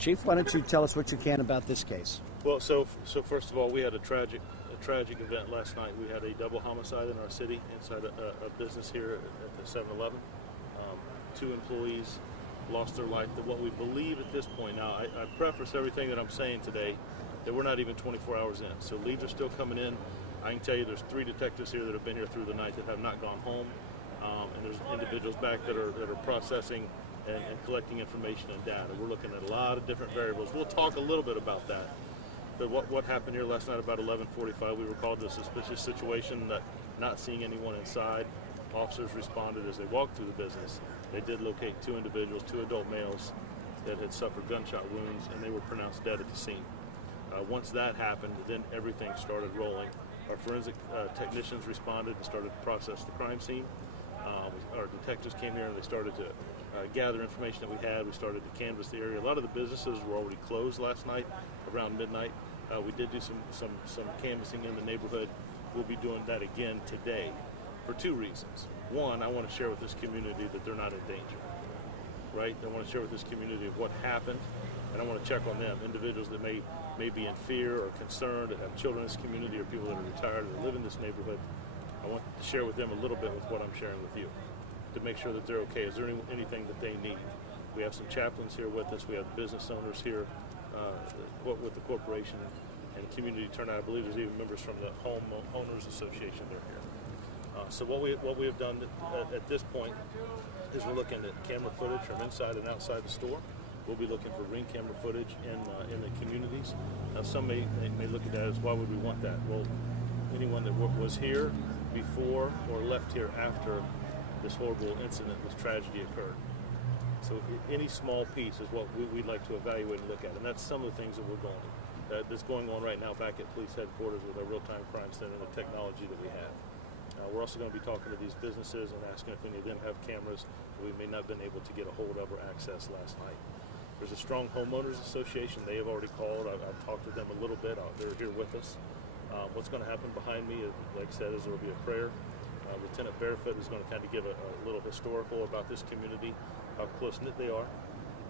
Chief, why don't you tell us what you can about this case? Well, so first of all, we had a tragic event last night. We had a double homicide in our city inside a business here at the 7-Eleven. Two employees lost their life. What we believe at this point, now I preface everything that I'm saying today that we're not even 24 hours in. So leads are still coming in. I can tell you there's 3 detectives here that have been here through the night that have not gone home. And there's individuals back that are processing and collecting information and data. We're looking at a lot of different variables. We'll talk a little bit about that. But what happened here last night about 11:45, we were called to a suspicious situation, that not seeing anyone inside. Officers responded as they walked through the business. They did locate 2 individuals, 2 adult males that had suffered gunshot wounds, and they were pronounced dead at the scene. Once that happened, then everything started rolling. Our forensic technicians responded and started to process the crime scene. Our detectives came here and they started to gather information that we had. We started to canvass the area. A lot of the businesses were already closed last night around midnight. We did do some canvassing in the neighborhood. We'll be doing that again today for 2 reasons. One, I want to share with this community that they're not in danger, right? I want to share with this community of what happened, and I want to check on them, individuals that may be in fear or concerned, that have children in this community, or people that are retired that live in this neighborhood. I want to share with them a little bit with what I'm sharing with you, to make sure that they're okay. Is there anything that they need? We have some chaplains here with us. We have business owners here with the corporation and community turnout. I believe there's even members from the homeowners association that are here. So what we have done at this point is we're looking at camera footage from inside and outside the store. We'll be looking for ring camera footage in the communities. Now some may look at that as, why would we want that? Well, anyone that was here before or left here after this horrible incident, this tragedy occurred. So any small piece is what we'd like to evaluate and look at, and that's some of the things that we're that's going on right now back at police headquarters with our real-time crime center and the technology that we have. We're also going to be talking to these businesses and asking if any of them have cameras that we may not have been able to get a hold of or access last night. There's a strong homeowners association. They have already called. I've talked to them a little bit. They're here with us. What's going to happen behind me, like I said, is there will be a prayer. Lieutenant Barefoot is going to kind of give a little historical about this community, how close-knit they are,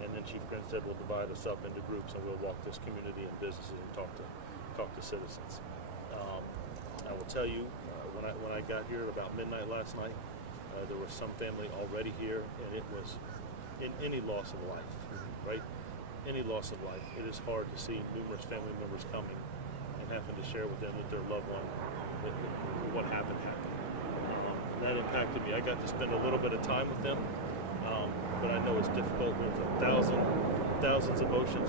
and then Chief Grinstead will divide us up into groups, and we'll walk this community and businesses and talk to citizens. I will tell you, when I got here about midnight last night, there was some family already here, and it was in any loss of life, right? Any loss of life, it is hard to see numerous family members coming and having to share with them that their loved one, what happened. That impacted me. I got to spend a little bit of time with them, but I know it's difficult with thousands of emotions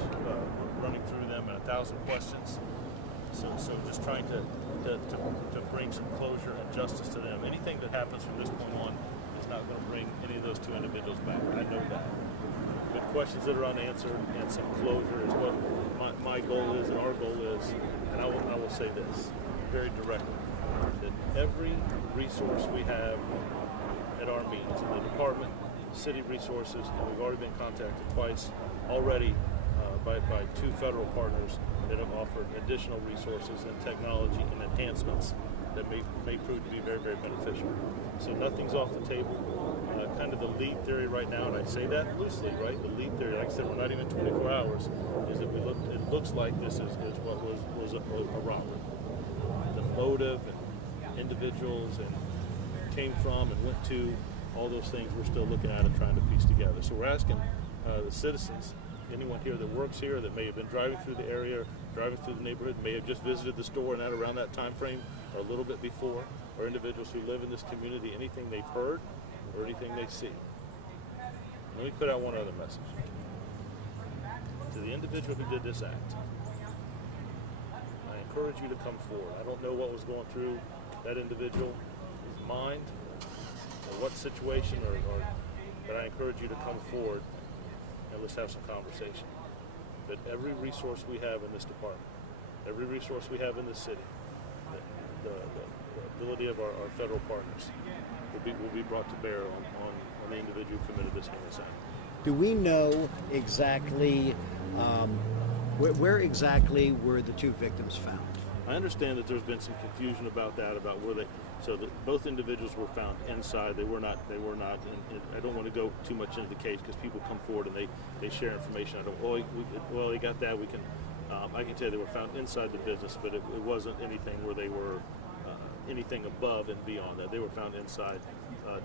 running through them and 1,000 questions. So just trying to bring some closure and justice to them. Anything that happens from this point on is not going to bring any of those 2 individuals back. I know that. But questions that are unanswered and some closure is what my goal is and our goal is. And I will say this very directly, that every resource we have at our meetings in the department, city resources, and we've already been contacted twice already by 2 federal partners that have offered additional resources and technology and enhancements that may prove to be very, very beneficial. So nothing's off the table. Kind of the lead theory right now, and I say that loosely, right? The lead theory, like I said, we're not even 24 hours, is that it looks like this is what was a robbery. The motive and individuals and came from and went to, all those things we're still looking at and trying to piece together. So we're asking the citizens, anyone here that works here that may have been driving through the area, driving through the neighborhood, may have just visited the store and around that time frame or a little bit before, or individuals who live in this community, anything they've heard or anything they see. Let me put out one other message. To the individual who did this act, I encourage you to come forward. I don't know what was going through that individual's mind or what situation, but I encourage you to come forward and let's have some conversation. That every resource we have in this department, every resource we have in this city, the ability of our federal partners will be brought to bear on the individual who committed this homicide. Do we know exactly where exactly were the 2 victims found? I understand that there's been some confusion about that, about where they. So that both individuals were found inside. They were not. And I don't want to go too much into the case because people come forward and they share information. I don't. Well, they got that. We can. I can tell you they were found inside the business, but it wasn't anything where they were anything above and beyond that. They were found inside,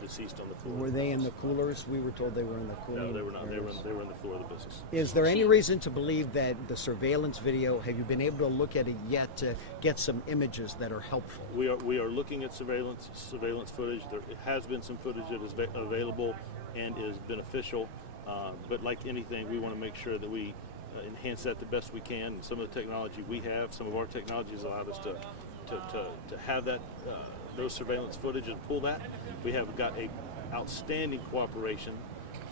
deceased on the floor. Were they in the coolers? We were told they were in the coolers. No, they were not. They were in the floor of the business. Is there any reason to believe that the surveillance video, have you been able to look at it yet to get some images that are helpful? We are looking at surveillance footage. There has been some footage that is available and is beneficial, but like anything, we want to make sure that we enhance that the best we can. And some of the technology we have, some of our technology has allowed us to have that those surveillance footage and pull that. We have got a outstanding cooperation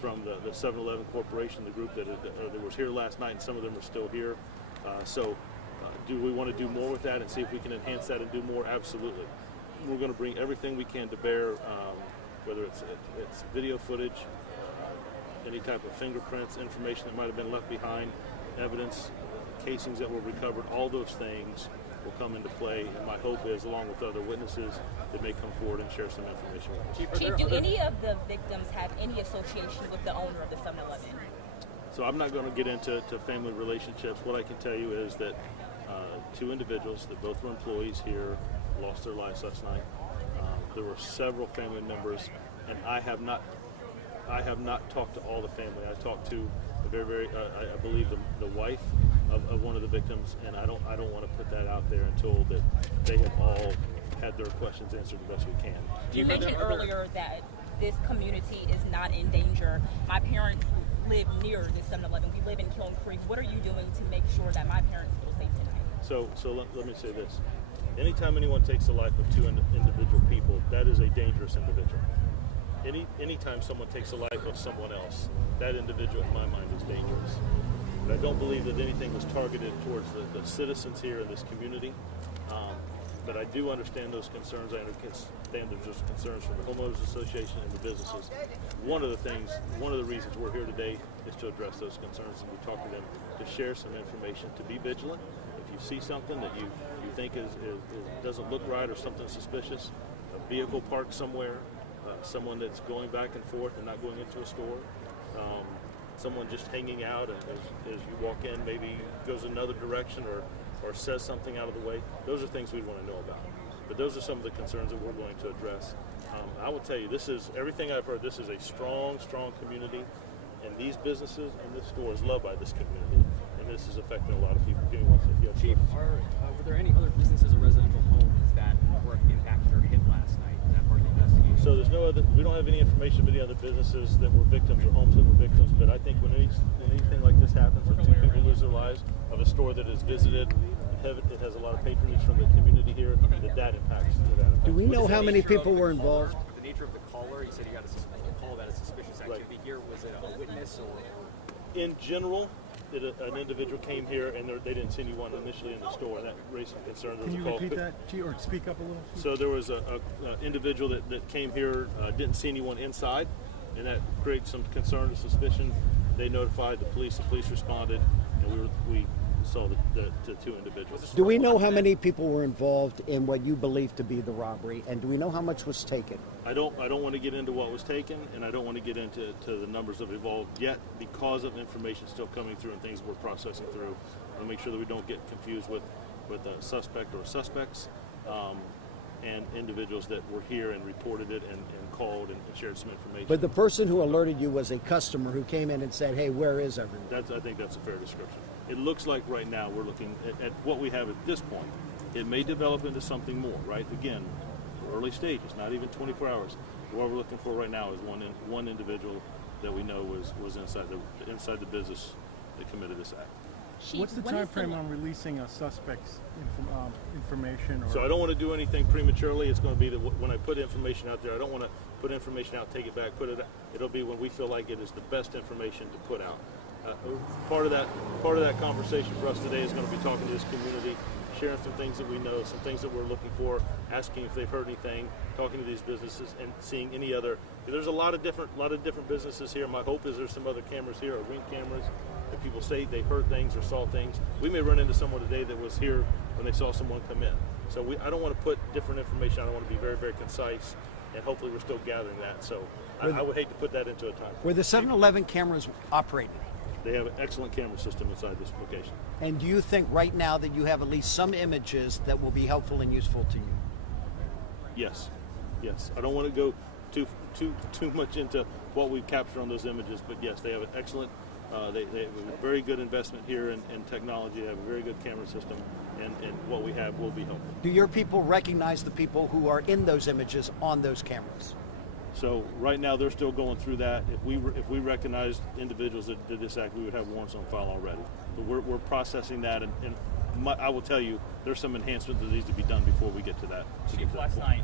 from the 7-Eleven Corporation, the group that was here last night, and some of them are still here. Do we want to do more with that and see if we can enhance that and do more? Absolutely. We're going to bring everything we can to bear, whether it's video footage, any type of fingerprints, information that might have been left behind, evidence, casings that were recovered, all those things will come into play, and my hope is, along with other witnesses, that may come forward and share some information with us. Chief, do any of the victims have any association with the owner of the 7-Eleven? So I'm not going to get into family relationships. What I can tell you is that two individuals that both were employees here lost their lives last night. There were several family members, and I have not talked to all the family. I talked to I believe the wife of one of the victims, and I don't want to put that out there until that they have all had their questions answered the best we can. You mentioned earlier that this community is not in danger. My parents live near this 7-Eleven. We live in Kiln Creek. What are you doing to make sure that my parents feel safe tonight? So let me say this. Anytime anyone takes the life of two individual people, that is a dangerous individual. Anytime someone takes the life of someone else, that individual, in my mind, is dangerous. But I don't believe that anything was targeted towards the citizens here in this community. But I do understand those concerns. I understand there's concerns from the homeowners association and the businesses. One of the reasons we're here today is to address those concerns and to talk to them, to share some information, to be vigilant. If you see something that you think doesn't look right or something suspicious, a vehicle parked somewhere, someone that's going back and forth and not going into a store, someone just hanging out as you walk in, maybe goes another direction or says something out of the way. Those are things we want to know about. But those are some of the concerns that we're going to address. I will tell you, this is everything I've heard. This is a strong community, and these businesses and this store is loved by this community, and this is affecting a lot of people. Give me one second. Chief, were there any other businesses or residential homes that were impacted or hit last night? Is that part of the investigation? So there's no other. We don't have any information about any other businesses that were victims or homes that were victims. But I think when anything like this happens, when two people lose their lives, of a store that is visited, it has a lot of patronage from the community here. That impacts. Do we know how many people were involved? The nature of the caller, you said you got a call about a suspicious activity here. Was it a witness or? In general, an individual came here and they didn't see anyone initially in the store, and that raised some concern. Can you repeat that, or speak up a little? So there was an individual that came here, didn't see anyone inside, and that created some concern or suspicion. They notified the police responded, and we saw the two individuals. Do we know how many people were involved in what you believe to be the robbery, and do we know how much was taken? I don't want to get into what was taken, and I don't want to get into the numbers that involved yet because of information still coming through and things we're processing through. I'll make sure that we don't get confused with a suspect or suspects and individuals that were here and reported it and called and shared some information. But the person who alerted you was a customer who came in and said, hey, where is everyone? I think that's a fair description. It looks like right now we're looking at what we have at this point. It may develop into something more, right? Again, early stages, not even 24 hours. What we're looking for right now is one individual that we know was inside the business that committed this act. What's the time frame on releasing a suspect's information? Or? So I don't want to do anything prematurely. It's going to be that when I put information out there, I don't want to put information out, take it back, it'll be when we feel like it is the best information to put out. Part of that conversation for us today is going to be talking to this community, sharing some things that we know, some things that we're looking for, asking if they've heard anything, talking to these businesses, and seeing any other. There's a lot of different businesses here. My hope is there's some other cameras here, or Ring cameras, that people say they heard things or saw things. We may run into someone today that was here when they saw someone come in. So I don't want to put different information. I don't want to be very, very concise, and hopefully we're still gathering that. So I would hate to put that into a time. Were the 7-Eleven cameras operating? They have an excellent camera system inside this location. And do you think right now that you have at least some images that will be helpful and useful to you? Yes, yes. I don't want to go too much into what we've captured on those images, but yes, they have an excellent, they have a very good investment here in technology. They have a very good camera system, and what we have will be helpful. Do your people recognize the people who are in those images on those cameras? So right now they're still going through that. If we recognized individuals that did this act, we would have warrants on file already. But we're processing that, and I will tell you, there's some enhancement that needs to be done before we get to that. Chief, last night,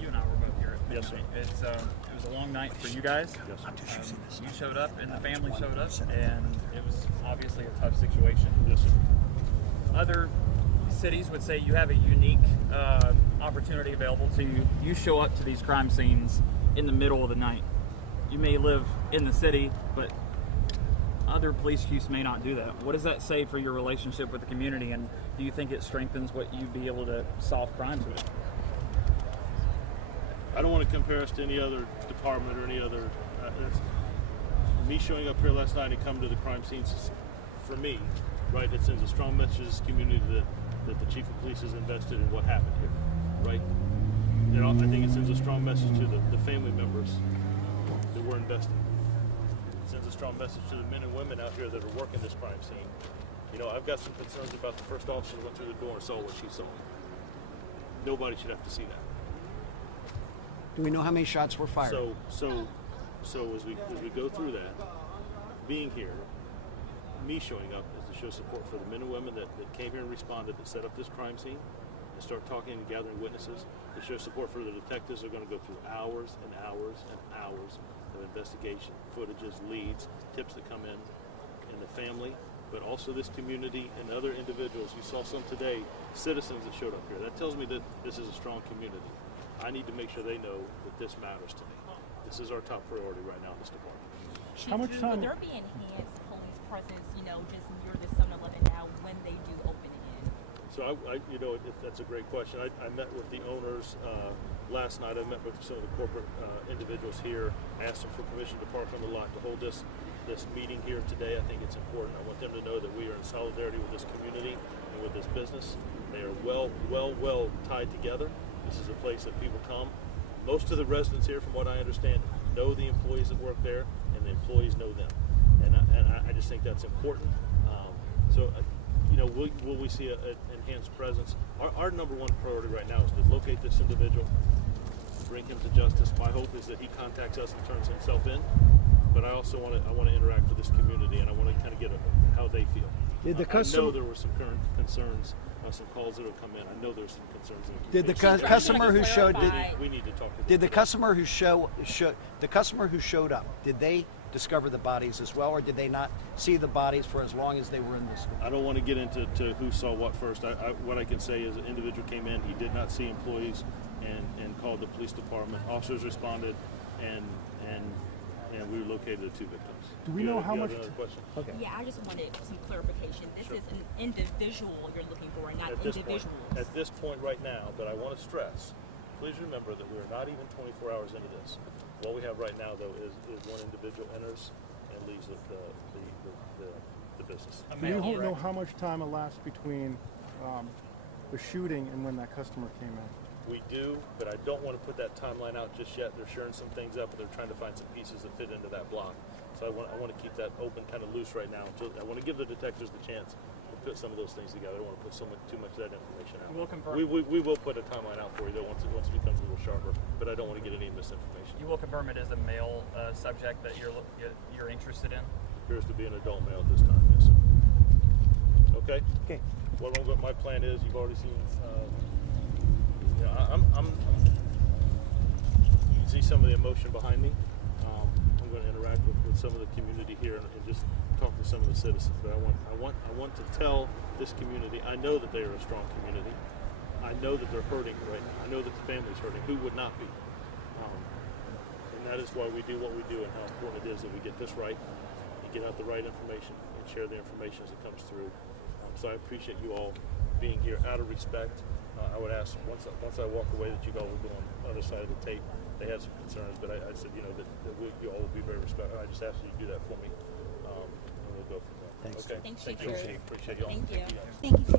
you and I were both here at Yes, midnight. It was a long night for you guys. Yes, sir. You showed up, and the family showed up, and it was obviously a tough situation. Yes, sir. Other cities would say you have a unique opportunity available to you. You show up to these crime scenes in the middle of the night. You may live in the city, but other police chiefs may not do that. What does that say for your relationship with the community, and do you think it strengthens what you'd be able to solve crimes with? I don't want to compare us to any other department or any other. Me showing up here last night and coming to the crime scenes, for me, right, it sends a strong message to this community that the chief of police is invested in what happened here, right? You know, I think it sends a strong message to the family members that we're invested. It sends a strong message to the men and women out here that are working this crime scene. You know, I've got some concerns about the first officer who went through the door and saw what she saw. Nobody should have to see that. Do we know how many shots were fired? So as we go through that, being here, me showing up is to show support for the men and women that came here and responded, that set up this crime scene, and start talking and gathering witnesses, to show support for the detectives who are going to go through hours and hours and hours of investigation, footages, leads, tips that come in, and the family, but also this community and other individuals. You saw some today, citizens that showed up here. That tells me that this is a strong community. I need to make sure they know that this matters to me. This is our top priority right now in this department. How much time? Will there be enhanced police presence, just near the 7-Eleven now when they do open again? So that's a great question. I met with the owners last night. I met with some of the corporate individuals here. I asked them for permission to park on the lot to hold this meeting here today. I think it's important. I want them to know that we are in solidarity with this community and with this business. They are well tied together. This is a place that people come. Most of the residents here, from what I understand, know the employees that work there, and the employees know them. And I just think that's important. Will we see an enhanced presence? Our number one priority right now is to locate this individual, bring him to justice. My hope is that he contacts us and turns himself in. But I also want to interact with this community, and I want to kind of get how they feel. Did the I know there were some current concerns, some calls that have come in. I know there's some concerns. Did the customer who showed? We need to talk to them. Did the customer who the customer who showed up? Did they discover the bodies as well, or did they not see the bodies for as long as they were in the store? I don't want to get into who saw what first. What I can say is an individual came in. He did not see employees, and called the police department. Officers responded, and we located the two victims. Do we know how much? Question? Okay. Yeah, I just wanted some clarification. This is an individual you're looking for, and not individuals. At this point right now, but I want to stress, please remember that we're not even 24 hours into this. What we have right now, though, is one individual enters and leaves the business. Do you know how much time elapsed between the shooting and when that customer came in? We do, but I don't want to put that timeline out just yet. They're sharing some things up, and they're trying to find some pieces that fit into that block. So I want to keep that open, kind of loose right now. I want to give the detectives the chance to put some of those things together. I don't want to put too much of that information out. We'll confirm. We will put a timeline out for you, though, once it becomes a little sharper. But I don't want to get any misinformation. You will confirm it is a male subject that you're interested in? Appears to be an adult male at this time. Yes, sir. Okay. Okay. What my plan is, you've already seen. You can see some of the emotion behind me. I'm going to interact with some of the community here and just talk to some of the citizens. But I want to tell this community, I know that they are a strong community. I know that they're hurting right now. I know that the family's hurting. Who would not be? And that is why we do what we do, and how important it is that we get this right and get out the right information and share the information as it comes through. So I appreciate you all being here. Out of respect, I would ask once I walk away that you all will go on the other side of the tape. They had some concerns, but I said, you know, that you all will be very respectful. I just asked you to do that for me, and we'll go from there. Thanks. Okay. Thanks, Thank Chief. you. Appreciate you all. Thank you. Thank you.